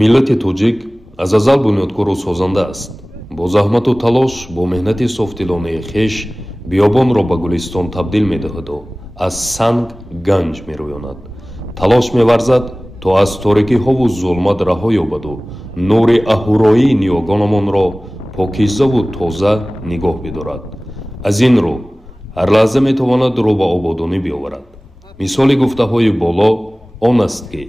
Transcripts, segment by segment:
миллати тоҷик аз азал бунёдкору созанда аст. бо заҳмату талош бо меҳнати софдилонаи хеш биёбонро ба гулистон табдил медиҳаду аз санг ганҷ мерӯёнад. талош меварзад то аз торикиҳову зулмат раҳо ёбаду нури аҳуроии ниёгонамонро покизаву тоза нигоҳ бидорад. аз ин рӯ ҳар лаҳза метавонад рӯ ба ободонӣ биоварад. мисоли гуфтаҳои боло он аст ки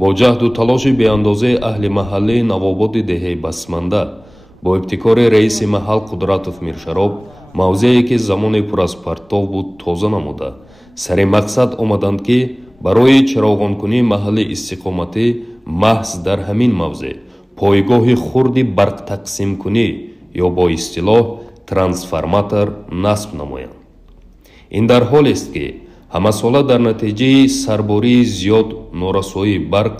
бо ҷаҳду талоши беандозаи аҳли маҳаллаи навободи деҳаи басманда бо ибтикори раиси маҳал Қудратов Миршароб мавзее ки замоне пур аз партов буд тоза намуда сари мақсад омаданд ки барои чароғонкунии маҳалли истиқоматӣ маҳз дар ҳамин мавзе пойгоҳи хурди барқтақсимкунӣ ё бо истилоҳ трансформатор насб намоянд. ин дар ҳолест ки ҳамасола дар натиҷаи сарбории зиёд норасоии барқ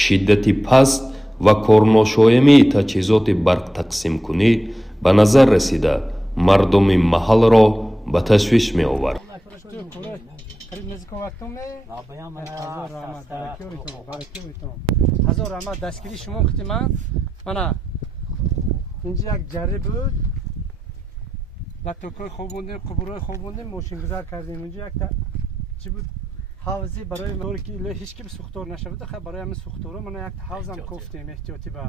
шиддати паст ва корношоямии таҷҳизоти барқтақсимкунӣ ба назар расида мардуми маҳалро ба ташвиш меовард. ҳазор раҳмат дастгирии шумо хити ман мана инҷа як ҷарри буд лаптопҳои хобондем қубурҳои хобондем мошингузар кардем инҷа як чӣ буд ҳавзи барои море ки ҳеҷ ким сӯхтор нашавада хай барои ҳамин сӯхторо мана як ҳавзам кофтем эҳтиётӣ ба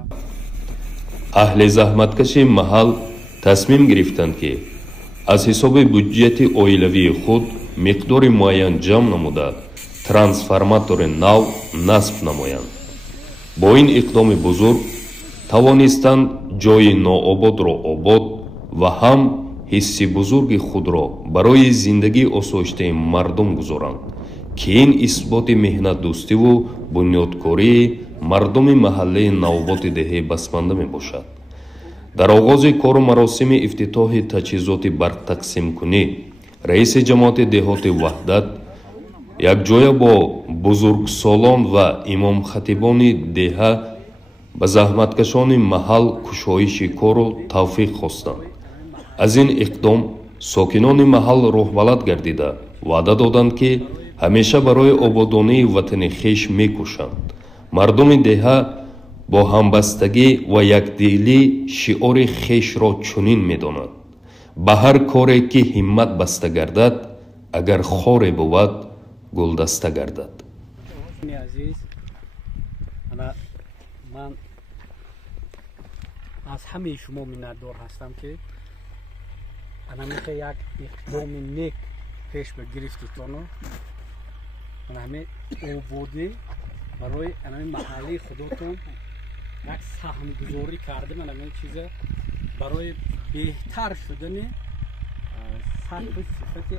аҳли заҳматкаши маҳал тасмим гирифтанд ки аз ҳисоби буҷети оилавии худ миқдори муайян ҷамъ намуда трансформатори нав насб намоянд. бо ин иқдоми бузург тавонистанд ҷои ноободро обод ва ҳам ҳисси бузурги худро барои зиндагии осоиштаи мардум гузоранд ки ин исботи меҳнатдӯстиву бунёдкории мардуми маҳаллаи навоботи деҳаи басманда мебошад. дар оғози кору маросими ифтитоҳи таҷҳизоти барқтақсимкунӣ раиси ҷамоати деҳоти ваҳдат якҷоя бо бузургсолон ва имомхатибони деҳа ба заҳматкашони маҳал кушоиши кору тавфиқ хостанд. аз ин иқдом сокинони маҳал рӯҳбаланд гардида ваъда доданд ки ҳамеша барои ободонии ватани хеш мекӯшанд. мардуми деҳа бо ҳамбастагӣ ва якдилӣ шиори хешро чунин медонад: ба ҳар коре ки ҳиммат баста гардад агар хоре буд гулдаста гардад. азиз ман аз ҳамаи шумо миннатдор ҳастам ки анамиқа як иқдоми нек пеш ба гирифтитону ҳамин ободӣ барои ҳамин маҳаллии худотон як саҳмгузорӣ кардем ҳамин чиза барои беҳтар шудани сатҳи сифати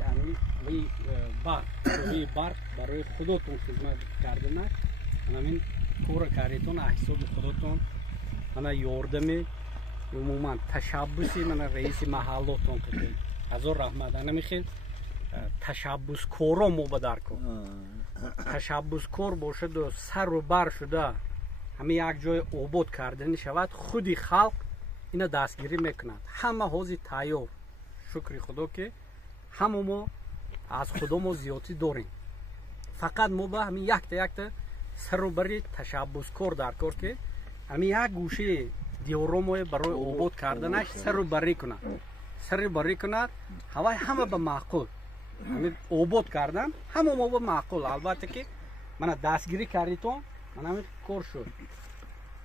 барқ барои худотон хизмат кардана ҳамин кора кардитон аз ҳисоби худотон мана ёрдами умуман ташаббуси мана раиси маҳаллотон кардем. ҳазор раҳмат. анамихел ташаббускоро мо ба дар кор ташаббускор бошаду сару бар шуда ҳамин як ҷой обод кардани шавад худи халқ ина дастгирӣ мекунад. ҳама ҳозир тайёр. шукри худо ки ҳама мо аз худо мо зиёдӣ дорем. фақат мо ба ҳамин якта сару бари ташаббускор дар кор ки ҳамин як гӯшаи диворомо барои обод карданаш сару барӣ кунад ҳавай ҳама ба маъқул ҳамин обод кардан ҳама мо ба маъқул. албатта ки мана дастгирӣ кардитон мана ҳамин кор шуд.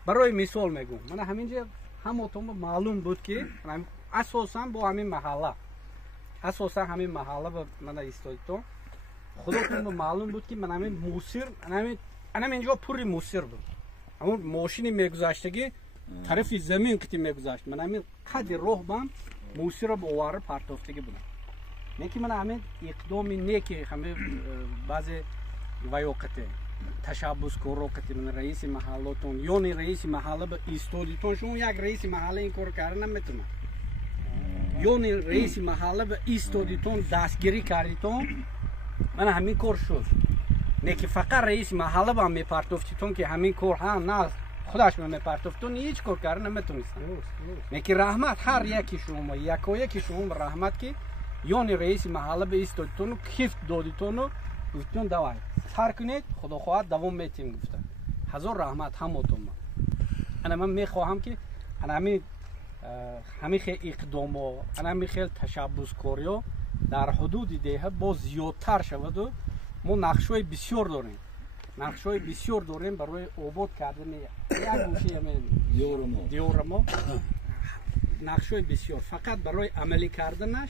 барои мисол мегӯм мана ҳаминҷа ҳамотон маълум буд ки асосан бо ҳамин маҳалла ба мана истодитон худотон маълум буд ки мана ҳамин мусир ҳаминҷо пури мусир буд. ҳамон мошини мегузаштагӣ тарафи замин кити мегузашт мана ҳамин қадри роҳ бам мусиро овара партофтагӣ будам. неки мана ҳамин иқдоми неки ҳамин баъзе ваёқате ташаббускоро кати мана раиси маҳаллотон ёни раиси маҳалла ба истодитон шумо як раиси маҳалла ин кор карда наметавонад. ёни раиси маҳалла ба истодитон дастгирӣ кардитон мана ҳамин кор шуд. неки фақат раиси маҳалла ба мепартофтитон ки ҳамин кор на худаш мепартофтон ҳеҷ кор карда наметавонистанд. неки раҳмат ҳар яки шумо якояки шумо раҳмат ки ёни раиси маҳалла ба истодитону кифт додитону гуфтон давай сар кунед худо хоҳад давом метем гуфта. ҳазор раҳмат ҳамотон. انا من میخواهم که همین خیلی اقدام و همین خیلی تشبسکاری در حدود دهه باز زیادتر شود و ما نقشه‌های بسیار داریم. نقشه‌های بسیار داریم برای آباد کردن یک گوشه همین دیار ما. نقشه‌های بسیار فقط برای عملی کردنش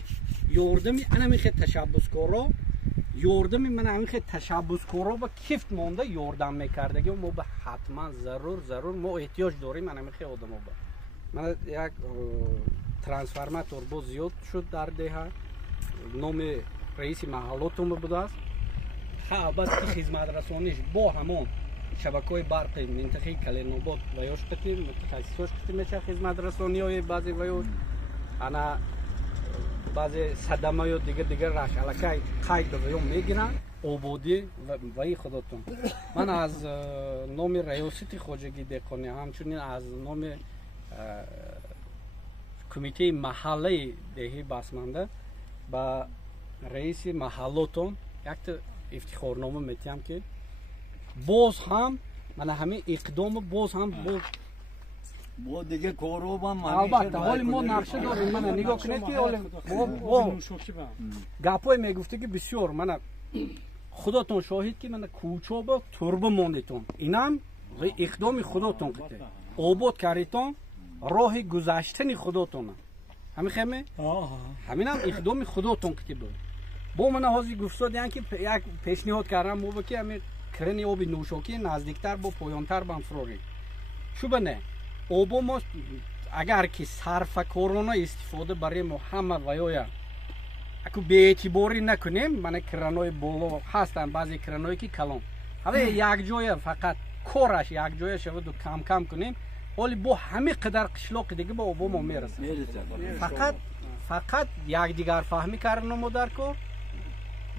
یاردمی همین خیلی تشبسکارا یاردمی من همین خیلی تشبسکارا با کیفت مونده یاردم میکرده که ما به حتما ضرور ما احتیاج داریم همین خیلی آدم‌ها با. من یک ترانسفورماتور باز زیاد شد در دهه نام رئیس محلاتون بوده است. البته خدمت رسانیش با همون شبکه‌های برق منطقه کلین‌آباد و یاش قطعی متخصصاش قطعی میشه خدمت رسانی‌های بعضی و یاش انا بعضی صدمه و دیگر راش علاقه قید به یوم میگیرن آبادی و ای خودتون. من از نام ریاست خواجگی دهقانی همچنین از نام کمیته محلی دهی بسمانده با رئیس محلاتون یک افتخارنامه میتیم که باز هم من همین اقدام باز هم با دیگه کارو هم البته حالی ما نقشه داریم. من نگاه کنید که حالی گپای میگفته که بسیار من خودتون شاهد که من کوچه با تربه موندیتون اینم اقدام خودتون کده آباد کردیتون راه گذشتن خودتون همین خیمه همین هم اقدام خودتون کده بود. با من حاضی گفته دیدن که یک پیشنهاد کردم مو که همین کرن آب نوشاکی نزدیکتر با پایانتر به فروری شو بنه آب ما اگر که صرف کرونا استفاده برای همه ویایا اکو به اعتباری نکنیم من کرنای بالا هستن بعضی کرنایی که کلان حالا یک جای فقط کارش یک جای شود و کم کنیم ولی با همه قدر قشلاق دیگه با آب ما میرسه. فقط یک دیگر فهمی کردن ما در کار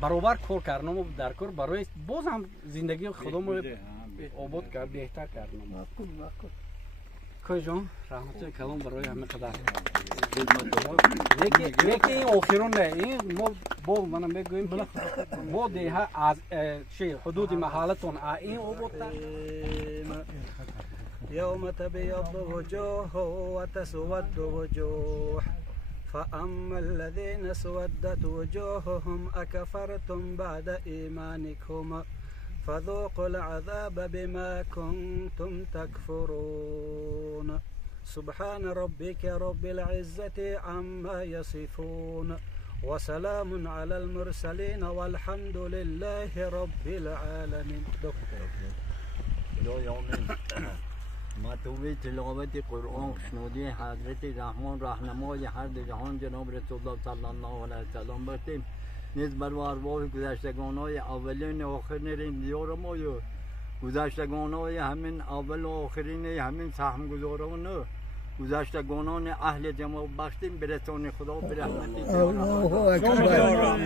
برابر کار کردن ما در کار برای باز هم زندگی خودمون آباد کرد بهتر کردن ما. کوی جان رحمت کلام برای همه قدر لیکن این آخرون نه این ما با منم بگویم ما دیگه از حدود محلتون این آباد يوم تبيض وجوه وتسود وجوه فأما الذين اسودت وجوههم أكفرتم بعد إيمانكم فذوقوا العذاب بما كنتم تكفرون سبحان ربك رب العزة عما يصفون وسلام على المرسلين والحمد لله رب العالمين. مطلوب تلاوت قرآن شنودی حضرت رحمان راهنمای هر دو جهان جناب رسول الله صلی الله علیه و سلم باشیم. نیز بر ارواح گذشتگان‌های اولین و آخرین دیار ما و گذشتگان‌های همین اول و آخرین همین سهمگزاران و گذشتگانان اهل جماع بخشیم برسان خدا به رحمت الله اکبر.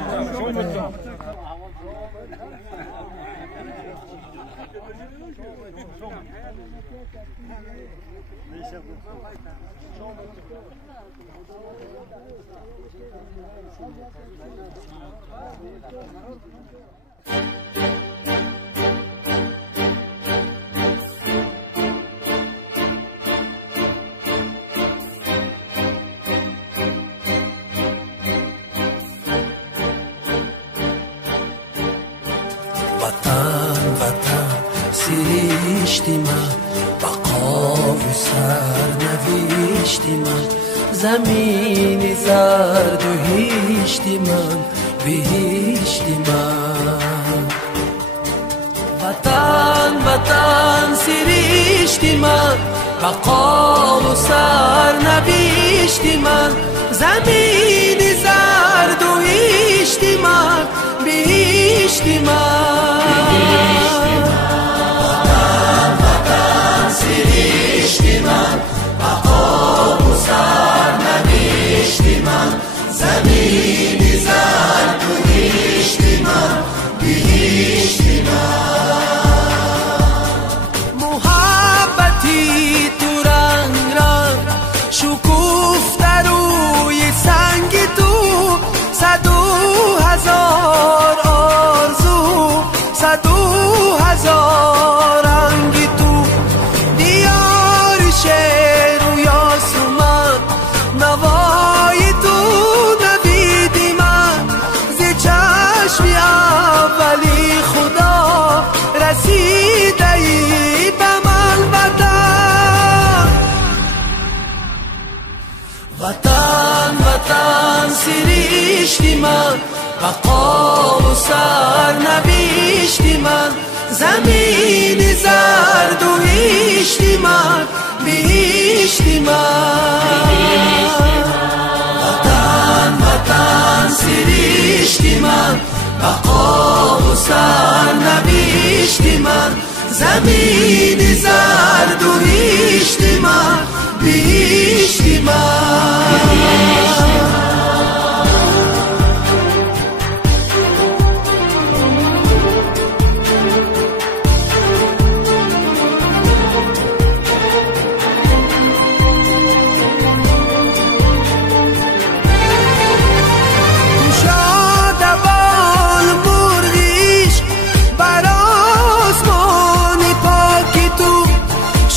سرشتی من بقا و سرنوشتی من زمین زرد و هیشتی من بهشتی من وطن سرشتی من بقا و سرنوشتی من زمین زرد و هیشتی من بهشتی من سرشتی من بقا و سرنوشتی من زمین زرد و هیشتی من بهشتی من محبتی تو رنگ شکوفته روی سنگ تو 100,000 آرزو 100,000 رنگ تو دیار بقا و سرنوشت من زمین زرد و هشت من بهشت من وطن سرشت من بقا و سرنوشت من زمین زرد و هشت من بهشت من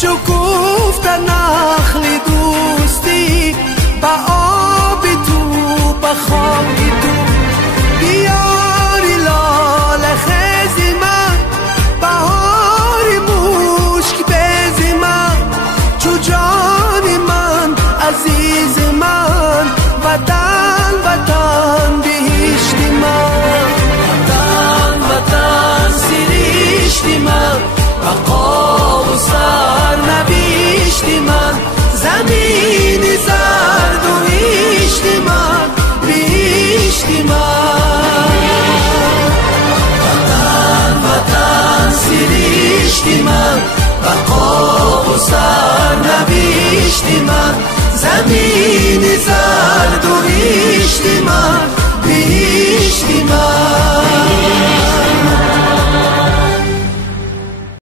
شکوفت نخل دوستی با آب تو با خاک تو بیاری لال خیز من بهار مشک بیز من چو جان من عزیز من وطن وطن بهشت من وطن سرشت من بقا و سرنوشت من زمین زرد و هشت من بهشت من وطن سرشت من بقا و سرنوشت من زمین زرد